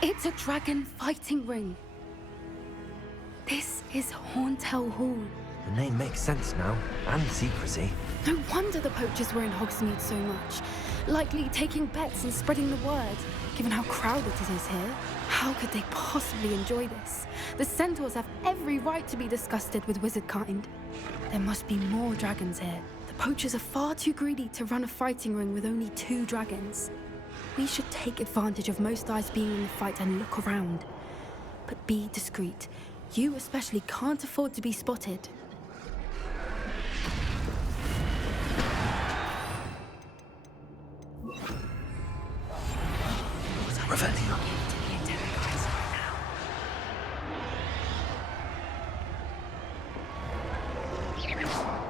It's a dragon fighting ring. This is Horntail Hall. The name makes sense now, and secrecy. No wonder the poachers were in Hogsmeade so much. Likely taking bets and spreading the word, given how crowded it is here. How could they possibly enjoy this? The centaurs have every right to be disgusted with wizard kind. There must be more dragons here. The poachers are far too greedy to run a fighting ring with only 2 dragons. We should take advantage of most eyes being in the fight and look around. But be discreet. You especially can't afford to be spotted. Revelio.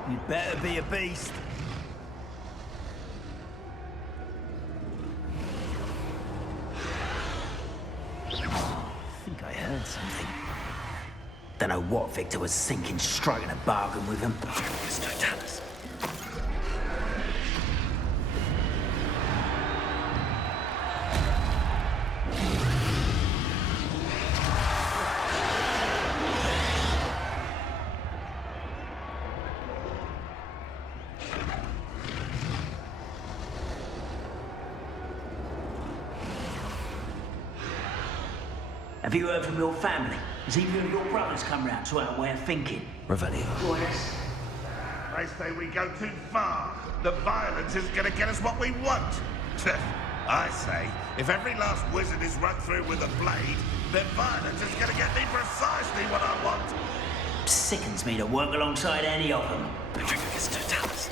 You'd better be a beast. I think I heard something. Don't know what Victor was thinking, striking a bargain with him. It's Totalis. Have you heard from your family? Has either of your brothers come round to our way of thinking? Revelio. Yes. I say we go too far. The violence is gonna get us what we want. I say, if every last wizard is run through with a blade, then violence is gonna get me precisely what I want. Sickens me to work alongside any of them. I think it's Totalis.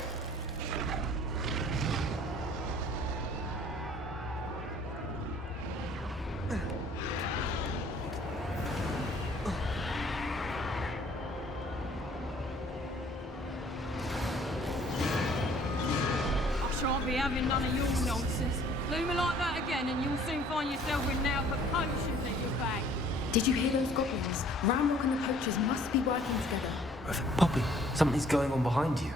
Shan't be having none of your nonsense. Loom like that again and you'll soon find yourself with now for potions in your bag. Did you hear those goblins? Ramrock and the poachers must be working together. Poppy, something's going on behind you.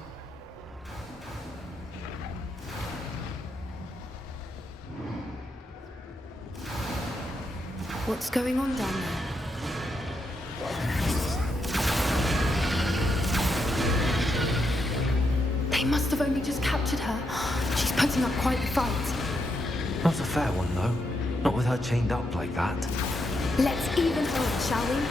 What's going on down there? They must have only just captured her. She's putting up quite the fight. Not a fair one, though. Not with her chained up like that. Let's even her up, shall we?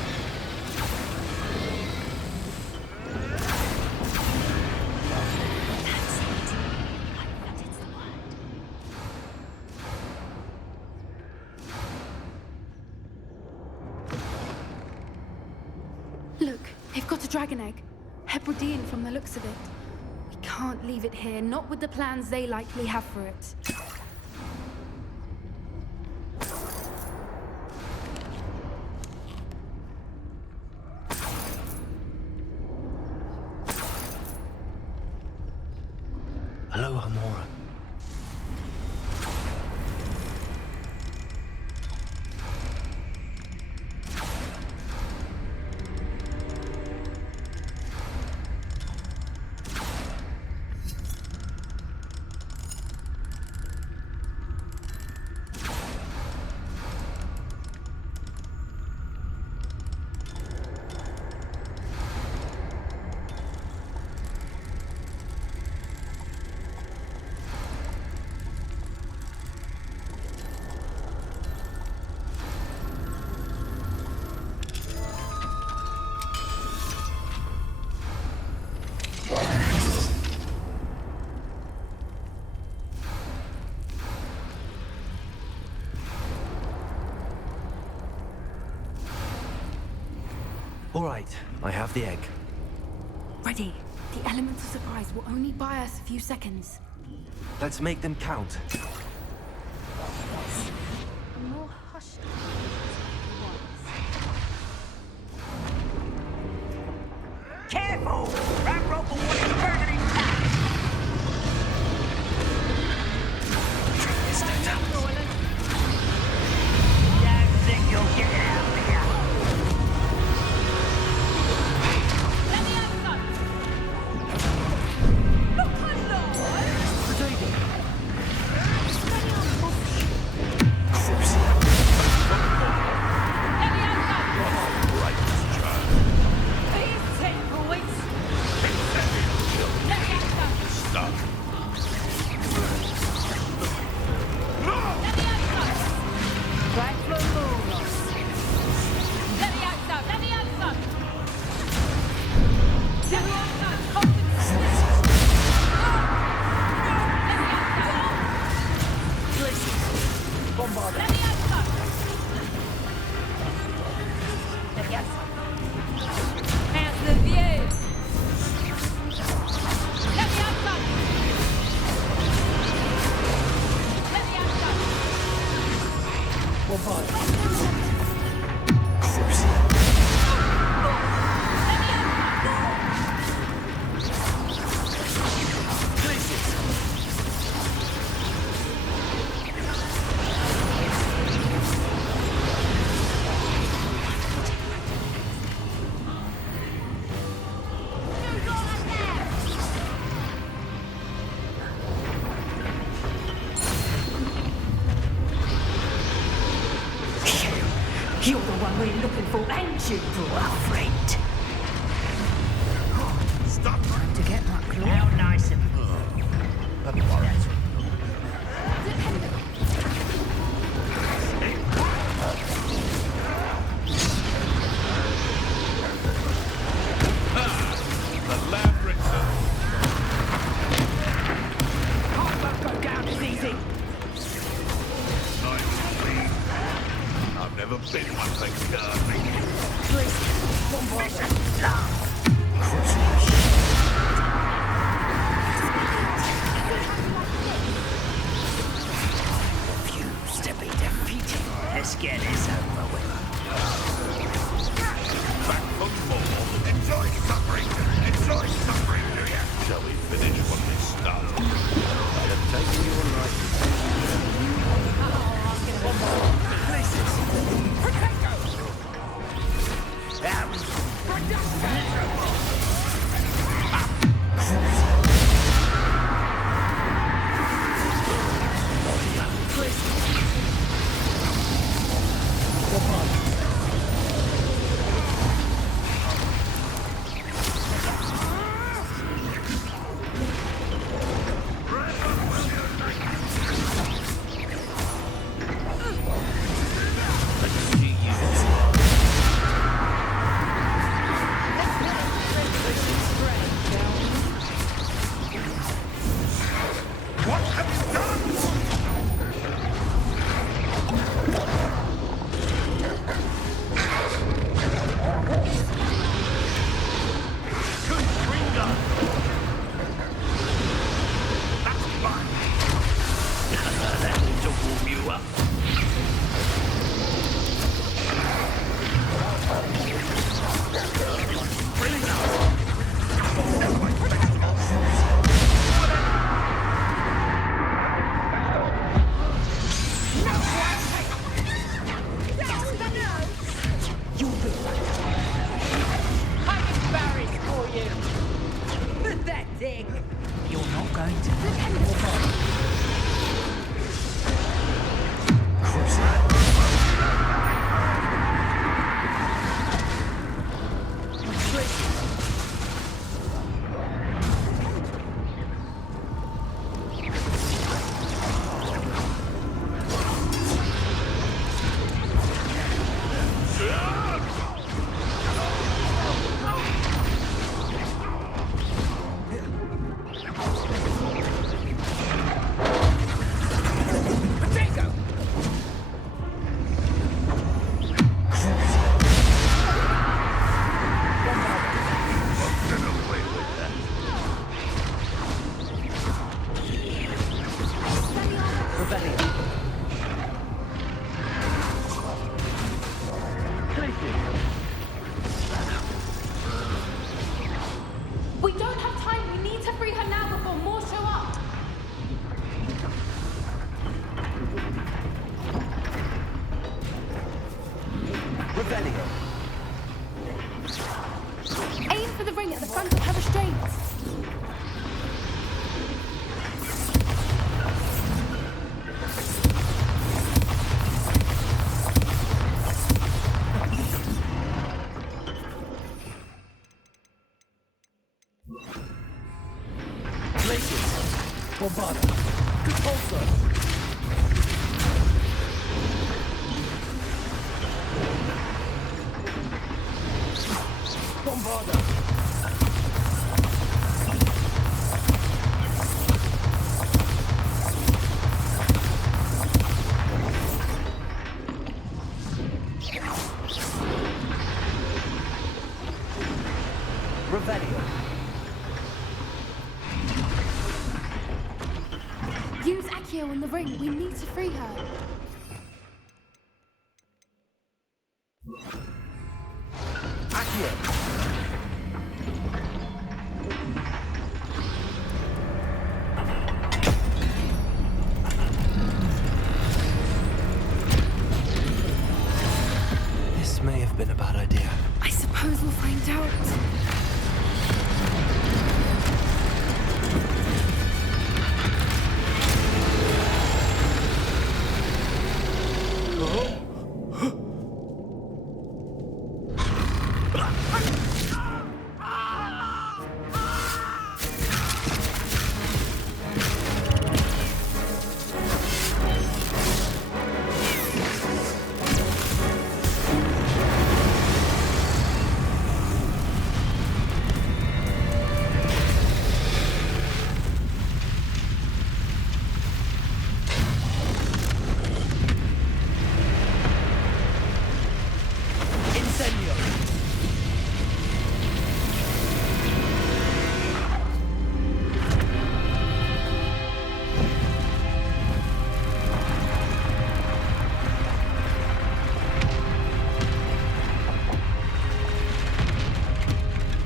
Look, they've got a dragon egg. Hebridean from the looks of it. We can't leave it here, not with the plans they likely have for it. Hello, Amora. All right, I have the egg. Ready. The element of surprise will only buy us a few seconds. Let's make them count. A more hushed. Careful! Ramrock will want his burger intact! It's Totalis. Don't think you'll get it out of here! Let me have some. Look alive! You're the one we're looking for, ain't you, poor friend? Stop! To get my claw. How nice of you. The lab returns. Can't go down as easy. Nice and clean. I've never been one for gardening. Refuse to be defeated. Let's get this over with. Back for more. Enjoy suffering. Enjoy suffering, do you? Shall we finish what we started? I'd have taken you on right. What have you done? Good finger. That's fine. That ought to warm you up. You're not going to. We don't have time. We need to free her now before more show up. Rebellion. Aim for the ring at the front of her restraints. Bombarda. Repulsor. Bombarda. Revelio. Use Accio in the ring. We need to free her. been a bad idea. I suppose we'll find out.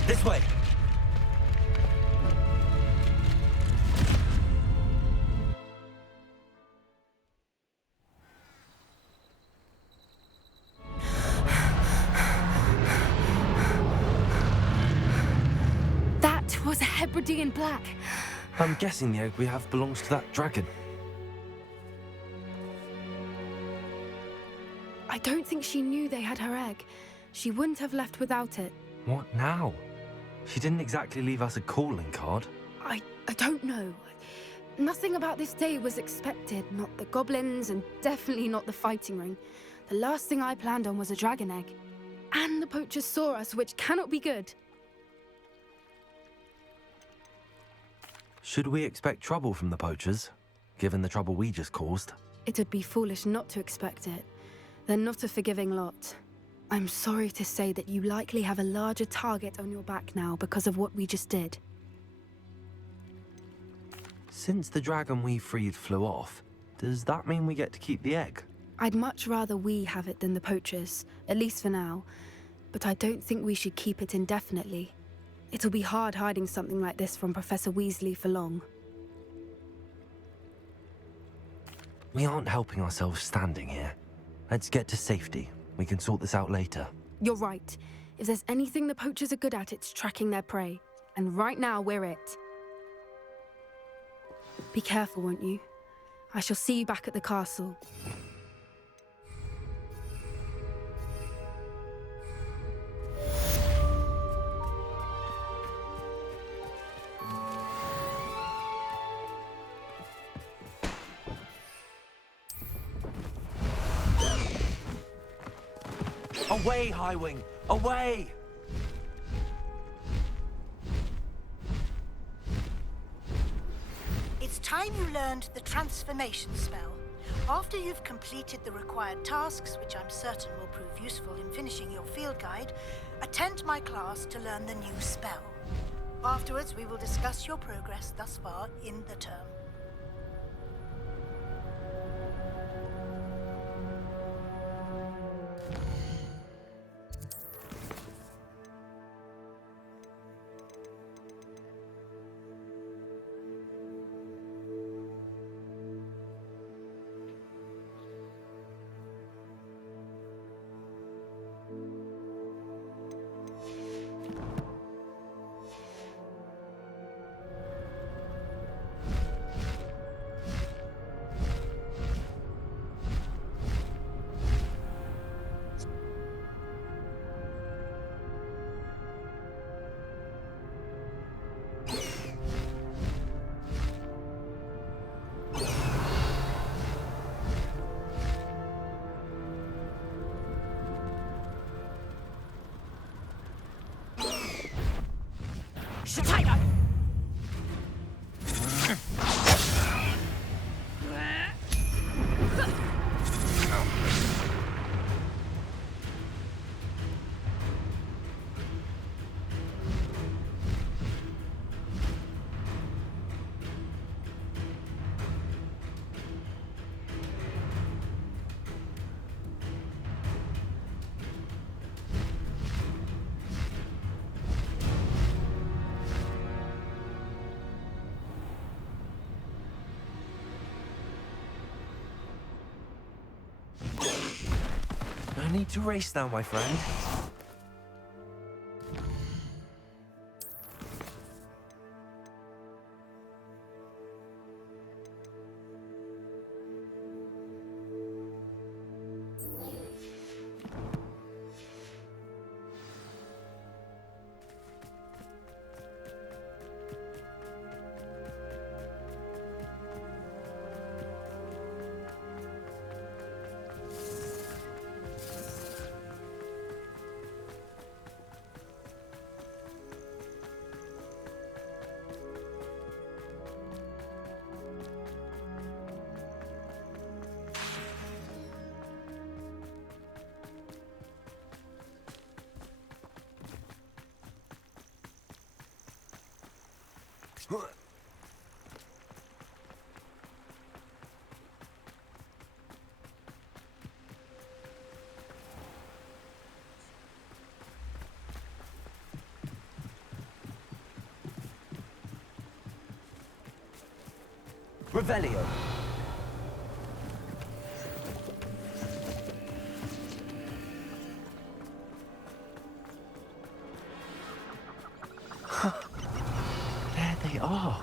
This way! That was a Hebridean black. I'm guessing the egg we have belongs to that dragon. I don't think she knew they had her egg. She wouldn't have left without it. What now? She didn't exactly leave us a calling card. I don't know. Nothing about this day was expected. Not the goblins, and definitely not the fighting ring. The last thing I planned on was a dragon egg. And the poachers saw us, which cannot be good. Should we expect trouble from the poachers, given the trouble we just caused? It would be foolish not to expect it. They're not a forgiving lot. I'm sorry to say that you likely have a larger target on your back now because of what we just did. Since the dragon we freed flew off, does that mean we get to keep the egg? I'd much rather we have it than the poachers, at least for now. But I don't think we should keep it indefinitely. It'll be hard hiding something like this from Professor Weasley for long. We aren't helping ourselves standing here. Let's get to safety. We can sort this out later. You're right. If there's anything the poachers are good at, it's tracking their prey. And right now, we're it. Be careful, won't you? I shall see you back at the castle. Away, Highwing! Away! It's time you learned the transformation spell. After you've completed the required tasks, which I'm certain will prove useful in finishing your field guide, attend my class to learn the new spell. Afterwards, we will discuss your progress thus far in the term. need to race now, my friend. Revelio. There they are.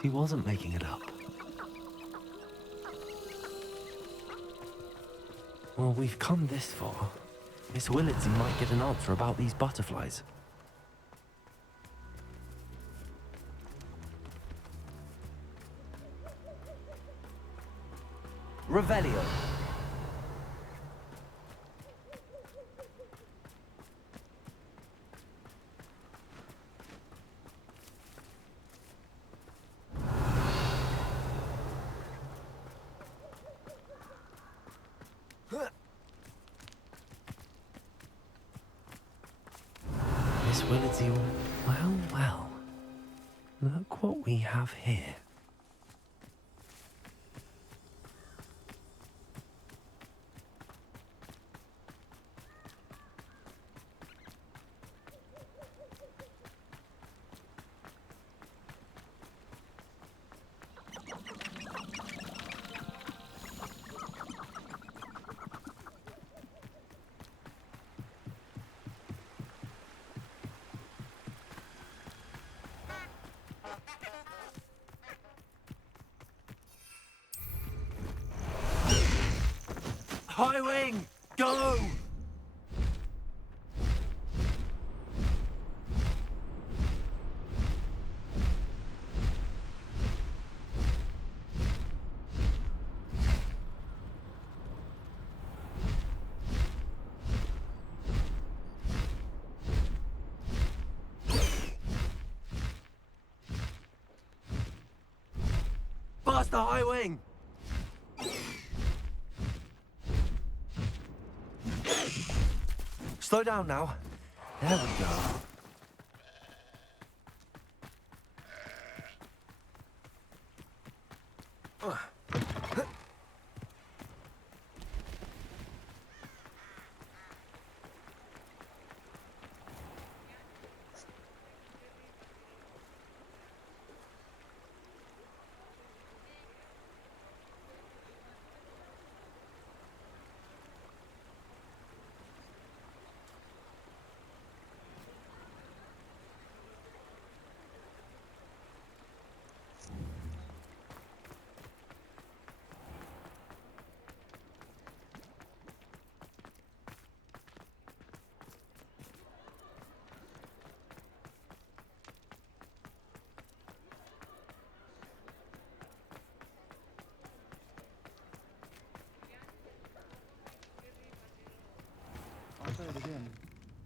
She wasn't making it up. Well, we've come this far. Miss Willardsy might get an answer about these butterflies. Revelio. Miss Willardsy, well. Look what we have here. High Wing, go! Faster, High Wing! Slow down now. There we go.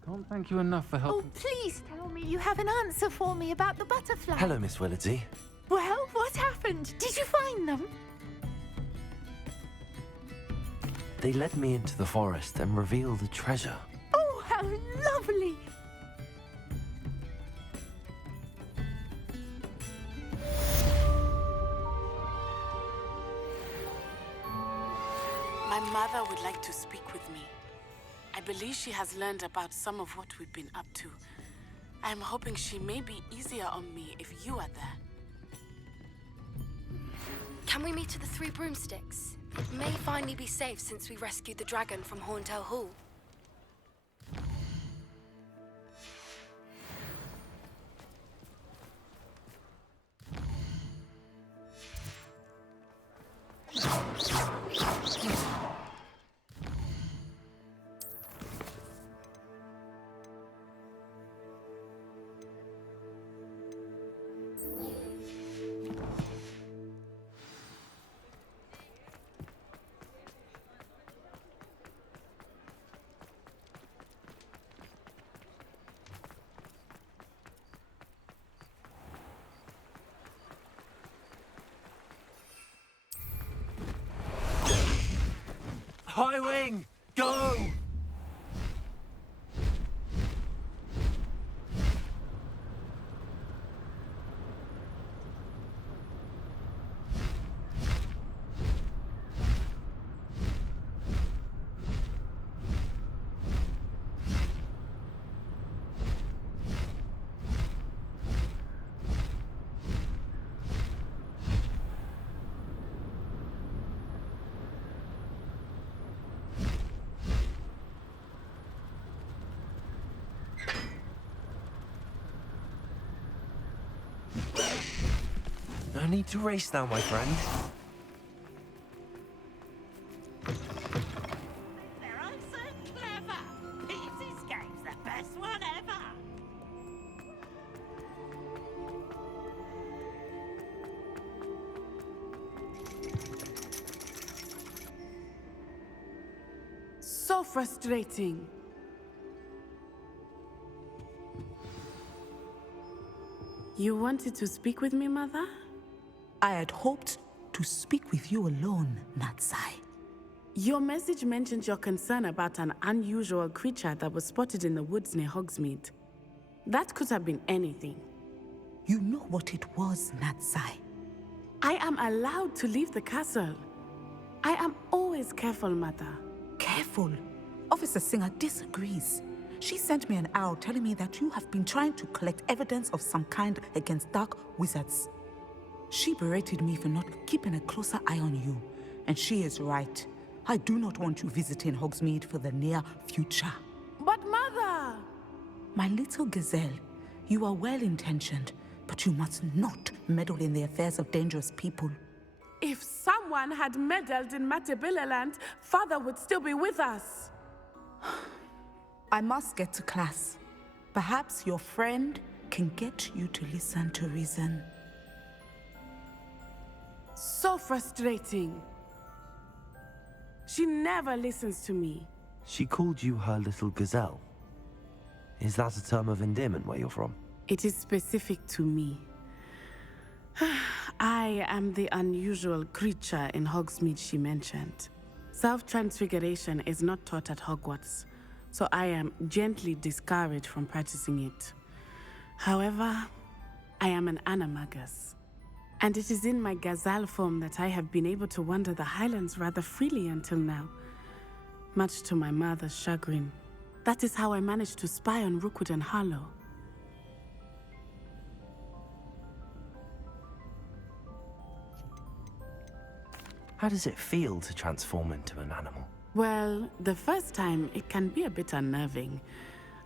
Can't thank you enough for helping. Oh, please tell me you have an answer for me about the butterfly. Hello, Miss Willardsy. Well, what happened? Did you find them? They led me into the forest and revealed a treasure. Oh, how lovely! My mother would like to speak with me. I believe she has learned about some of what we've been up to. I'm hoping she may be easier on me if you are there. Can we meet at the Three Broomsticks? It may finally be safe since we rescued the dragon from Horntail Hall. High Wing, go! No need to race now, my friend. They're all so clever. Pete's escape's the best one ever. So frustrating. You wanted to speak with me, Mother? I had hoped to speak with you alone, Natsai. Your message mentioned your concern about an unusual creature that was spotted in the woods near Hogsmeade. That could have been anything. You know what it was, Natsai. I am allowed to leave the castle. I am always careful, Mother. Careful. Officer Singer disagrees. She sent me an owl telling me that you have been trying to collect evidence of some kind against dark wizards. She berated me for not keeping a closer eye on you, and she is right. I do not want you visiting Hogsmeade for the near future. But Mother! My little gazelle, you are well-intentioned, but you must not meddle in the affairs of dangerous people. If someone had meddled in Matabeleland, Father would still be with us. I must get to class. Perhaps your friend can get you to listen to reason. So frustrating. She never listens to me. She called you her little gazelle. Is that a term of endearment where you're from? It is specific to me. I am the unusual creature in Hogsmeade she mentioned. Self-transfiguration is not taught at Hogwarts, so I am gently discouraged from practicing it. However, I am an animagus, and it is in my gazelle form that I have been able to wander the Highlands rather freely until now, much to my mother's chagrin. That is how I managed to spy on Rookwood and Harlow. How does it feel to transform into an animal? Well, the first time, it can be a bit unnerving.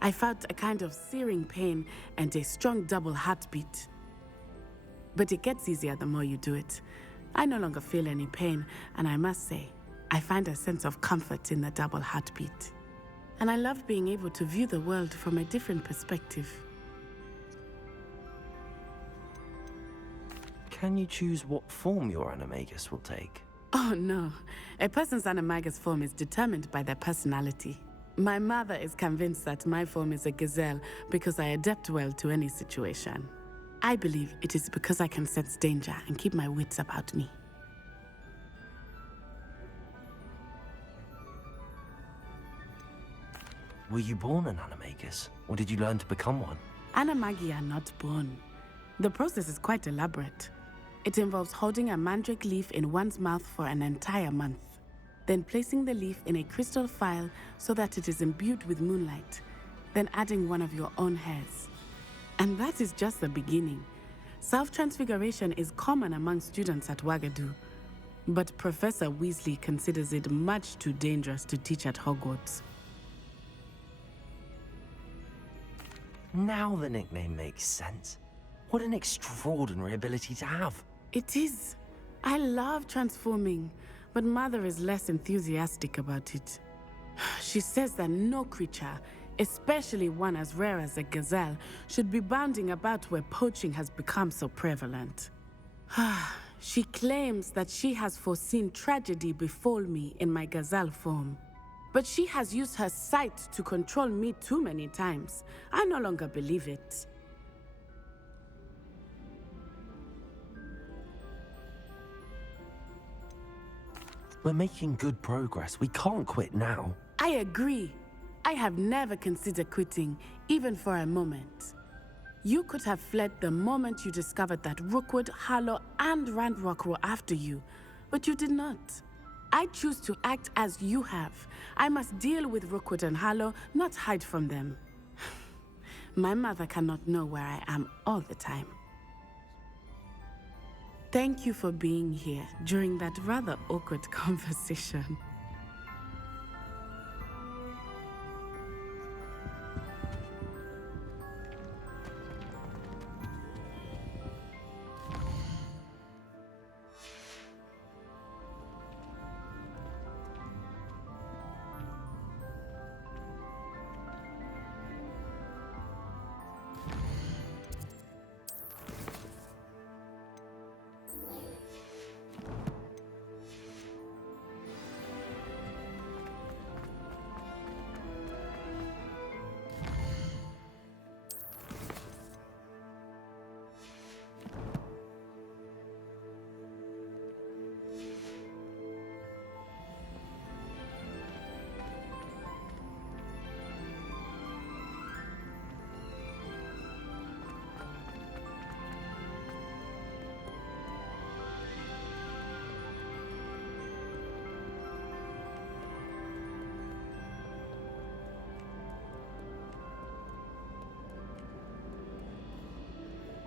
I felt a kind of searing pain and a strong double heartbeat. But it gets easier the more you do it. I no longer feel any pain, and I must say, I find a sense of comfort in the double heartbeat. And I love being able to view the world from a different perspective. Can you choose what form your animagus will take? Oh no, a person's animagus form is determined by their personality. My mother is convinced that my form is a gazelle because I adapt well to any situation. I believe it is because I can sense danger and keep my wits about me. Were you born an animagus, or did you learn to become one? Animagi are not born. The process is quite elaborate. It involves holding a mandrake leaf in one's mouth for an entire month, then placing the leaf in a crystal phial so that it is imbued with moonlight, then adding one of your own hairs. And that is just the beginning. Self-transfiguration is common among students at Wagadu. but Professor Weasley considers it much too dangerous to teach at Hogwarts. Now the nickname makes sense. What an extraordinary ability to have. It is. I love transforming, but Mother is less enthusiastic about it. She says that no creature, especially one as rare as a gazelle, should be bounding about where poaching has become so prevalent. She claims that she has foreseen tragedy befall me in my gazelle form. But she has used her sight to control me too many times. I no longer believe it. We're making good progress. We can't quit now. I agree. I have never considered quitting, even for a moment. You could have fled the moment you discovered that Rookwood, Harlow, and Ranrock were after you, but you did not. I choose to act as you have. I must deal with Rookwood and Harlow, not hide from them. My mother cannot know where I am all the time. Thank you for being here during that rather awkward conversation.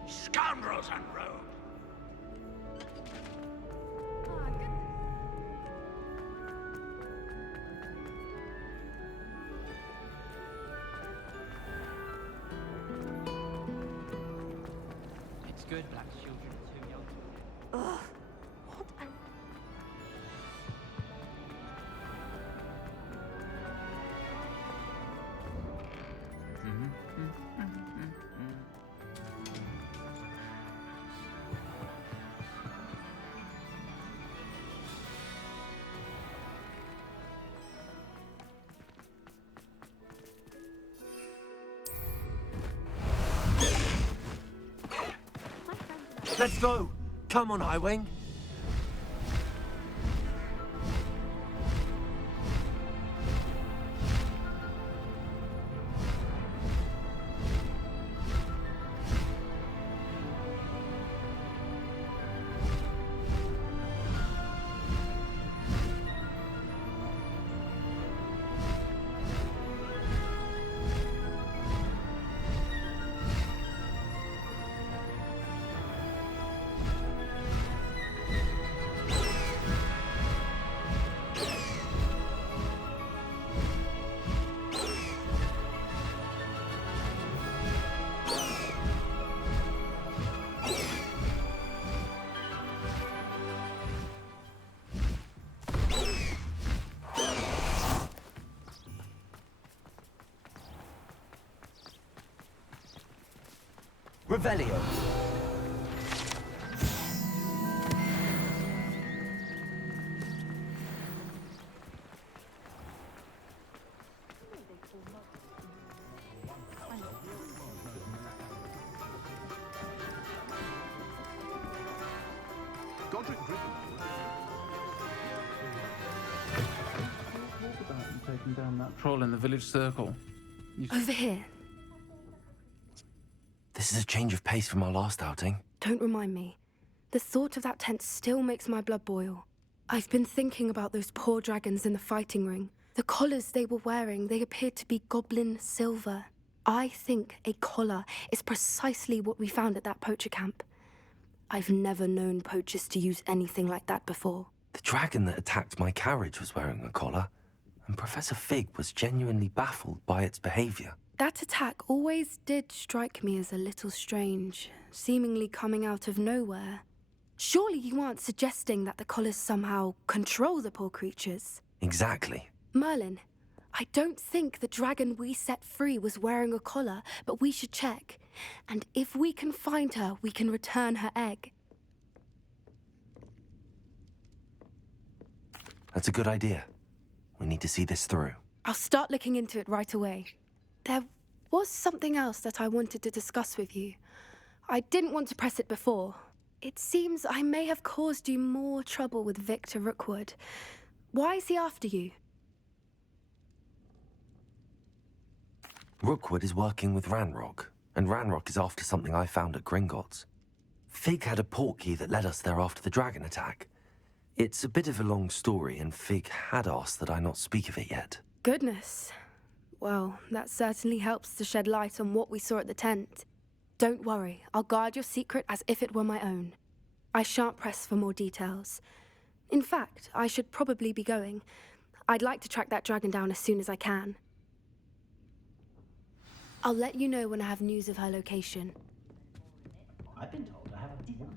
Scoundrels and rogues! It's good black children are too young to... Ugh. What a... Let's go! Come on, Highwing! Revelio. Taking down that troll in the village circle. Over here. This is a change of pace from our last outing. Don't remind me. The thought of that tent still makes my blood boil. I've been thinking about those poor dragons in the fighting ring. The collars they were wearing, they appeared to be goblin silver. I think a collar is precisely what we found at that poacher camp. I've never known poachers to use anything like that before. The dragon that attacked my carriage was wearing a collar, and Professor Fig was genuinely baffled by its behavior. That attack always did strike me as a little strange, seemingly coming out of nowhere. Surely you aren't suggesting that the collars somehow control the poor creatures? Exactly. Merlin, I don't think the dragon we set free was wearing a collar, but we should check. And if we can find her, we can return her egg. That's a good idea. We need to see this through. I'll start looking into it right away. There was something else that I wanted to discuss with you. I didn't want to press it before. It seems I may have caused you more trouble with Victor Rookwood. Why is he after you? Rookwood is working with Ranrock, and Ranrock is after something I found at Gringotts. Fig had a portkey that led us there after the dragon attack. It's a bit of a long story, and Fig had asked that I not speak of it yet. Goodness. Well, that certainly helps to shed light on what we saw at the tent. Don't worry, I'll guard your secret as if it were my own. I shan't press for more details. In fact, I should probably be going. I'd like to track that dragon down as soon as I can. I'll let you know when I have news of her location. I've been told I have a deal.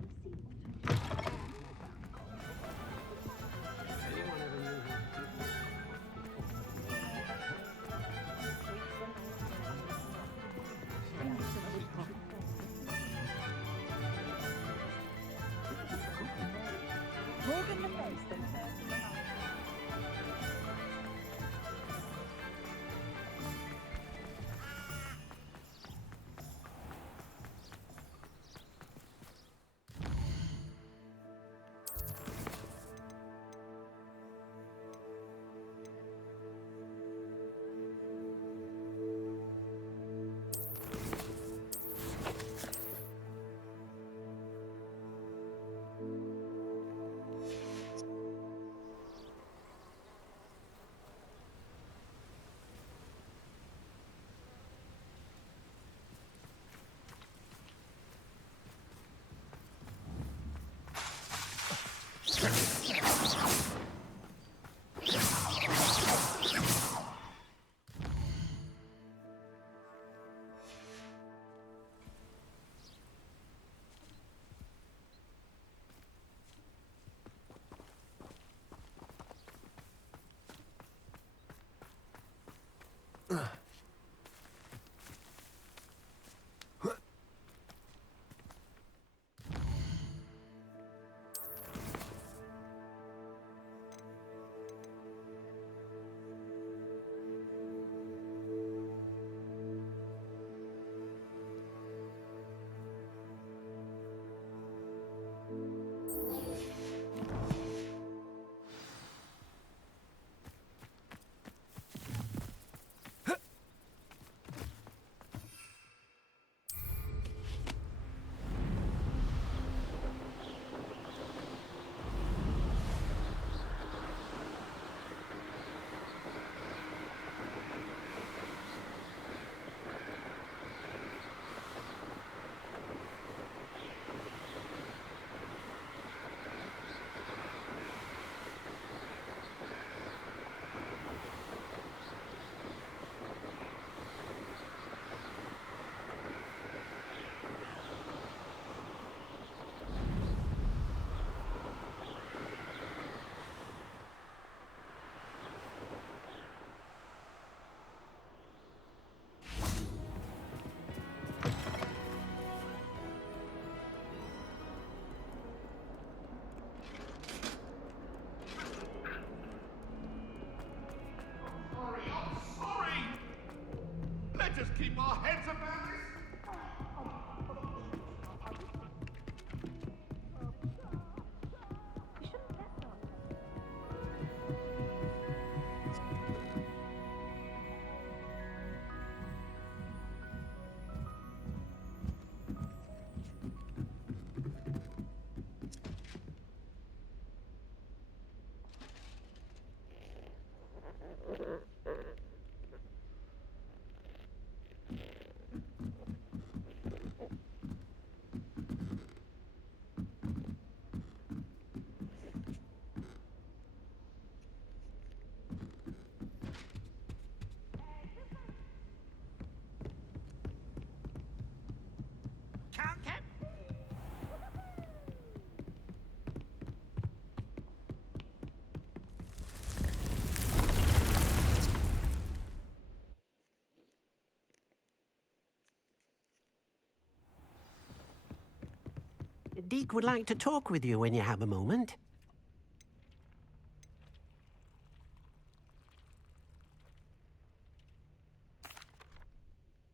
Deke would like to talk with you when you have a moment.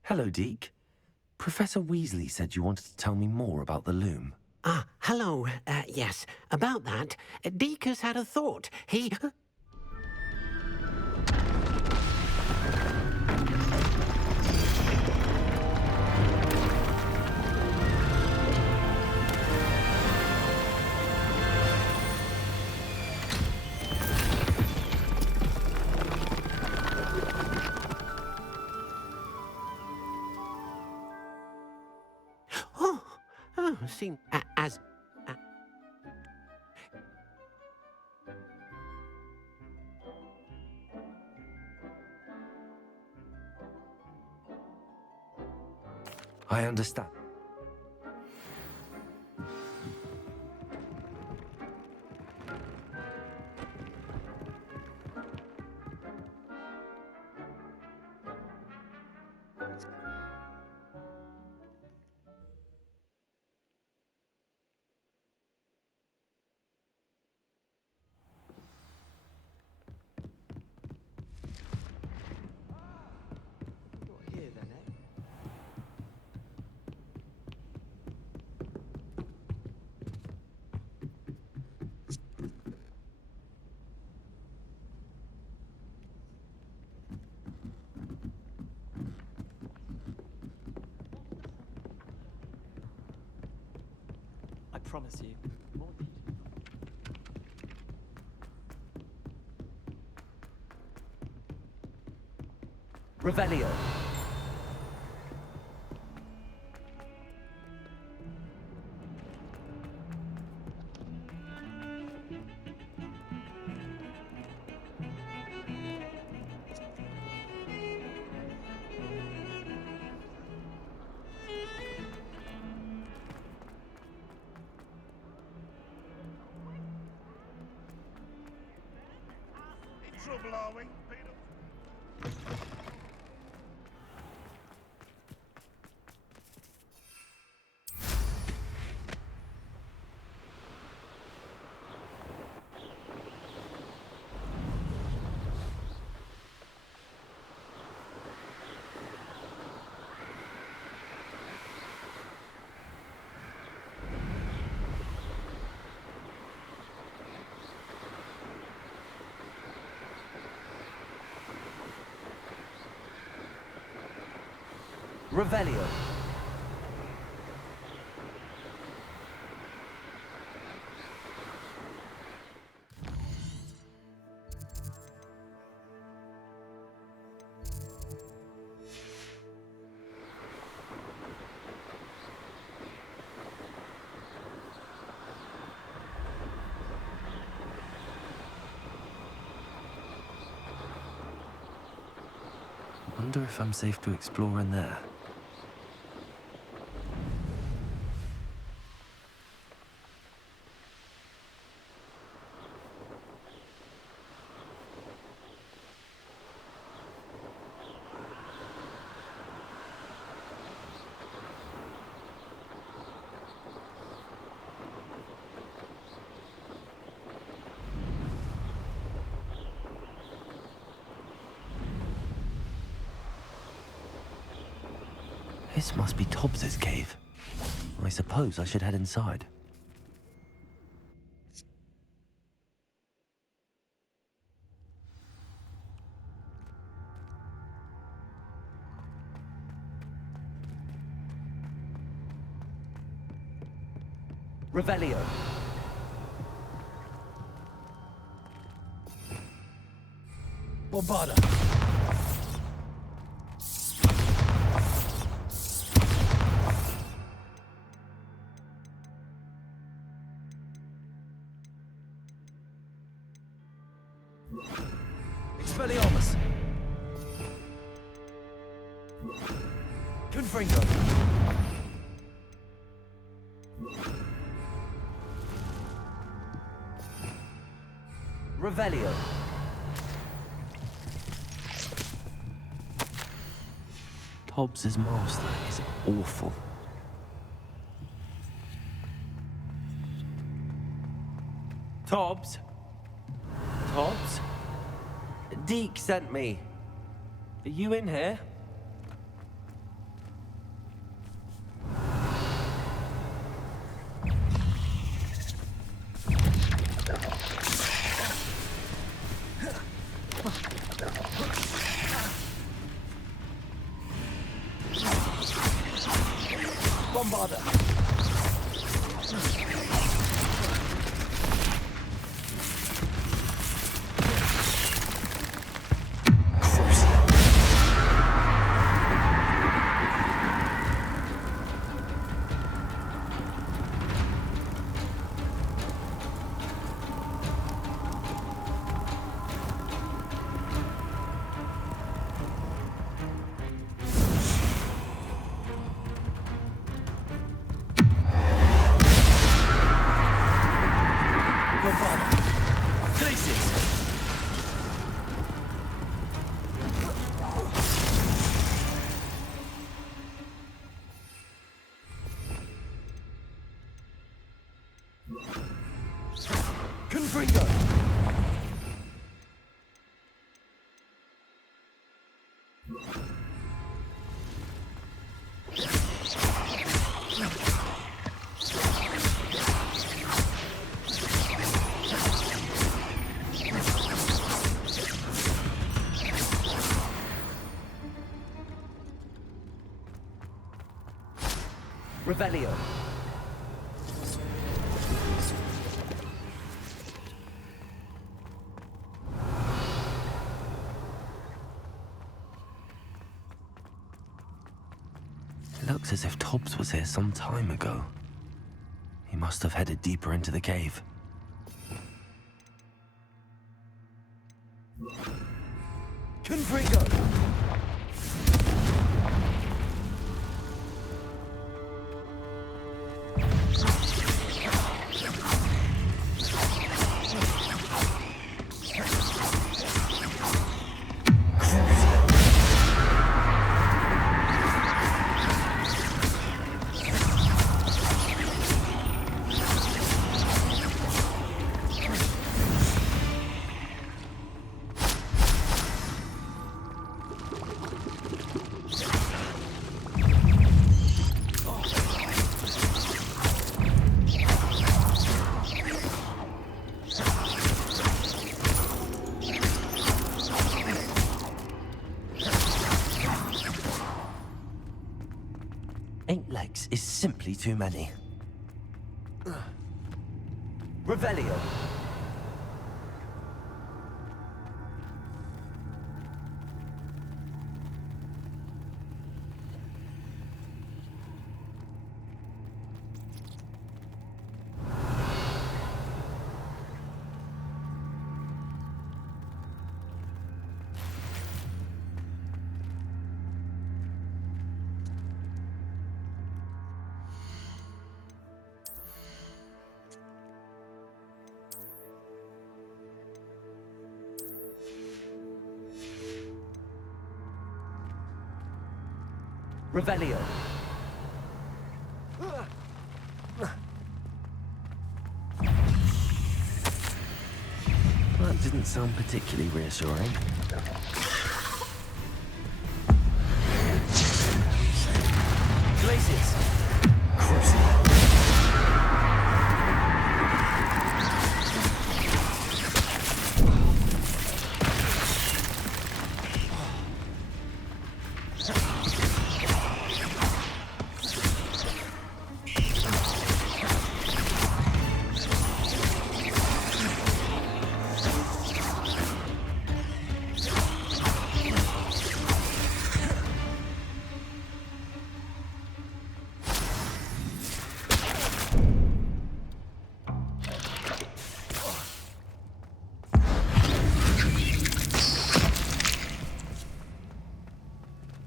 Hello, Deke. Professor Weasley said you wanted to tell me more about the loom. Ah, hello. Yes, about that. Deke has had a thought. He... Oh, seem... as... I understand. I promise you, more detail. Revelio. In trouble, are we, Peter? Revelio. I wonder if I'm safe to explore in there. This must be Tobbs's cave. I suppose I should head inside. Revelio. Bombada. Expelliarmus. Confringo. Revelio. Tobbs's master is awful. Tobbs? Tobbs? Deke sent me. Are you in here? Bombarder. Confringo! Revelio. It looks as if Tobbs was here some time ago. He must have headed deeper into the cave. Confringo! Legs is simply too many. Revelio. Revelio. That didn't sound particularly reassuring. Glaciers.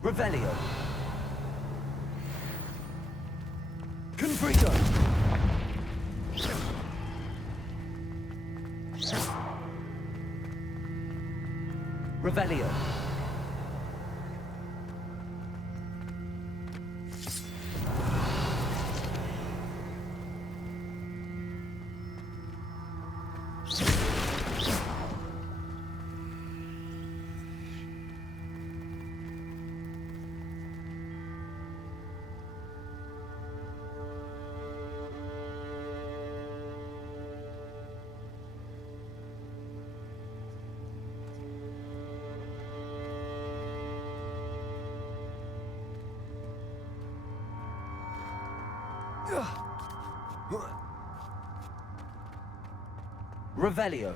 Revelio. Confringo! Revelio. Revelio.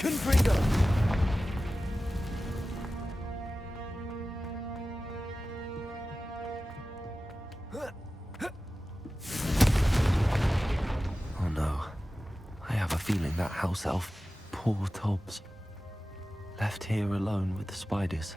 Confringo! Oh no. I have a feeling that house elf, poor Tobbs, left here alone with the spiders.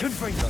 Confringo!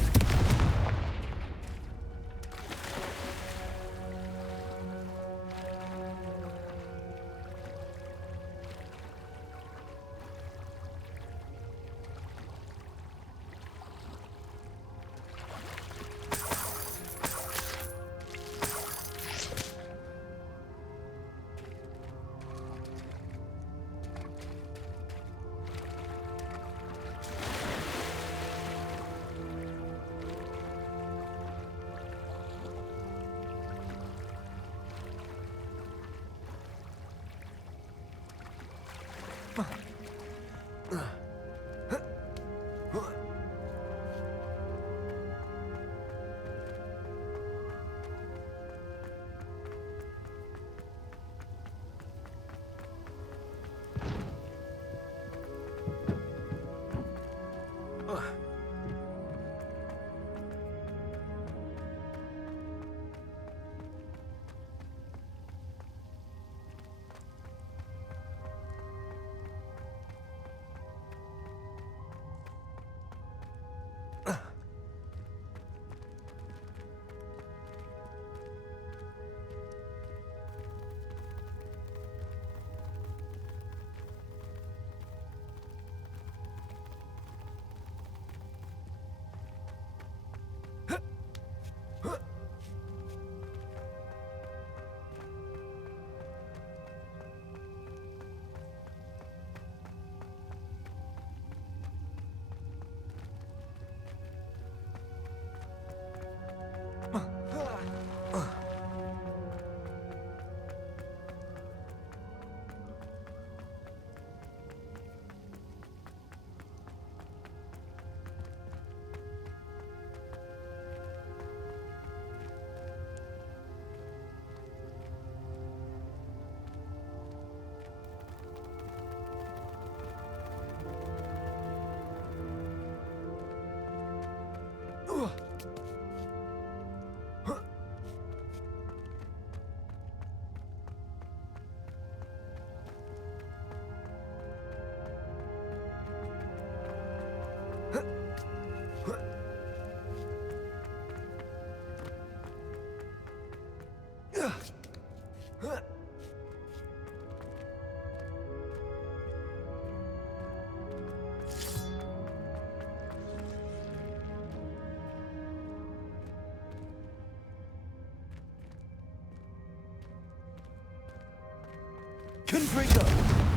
Confringo!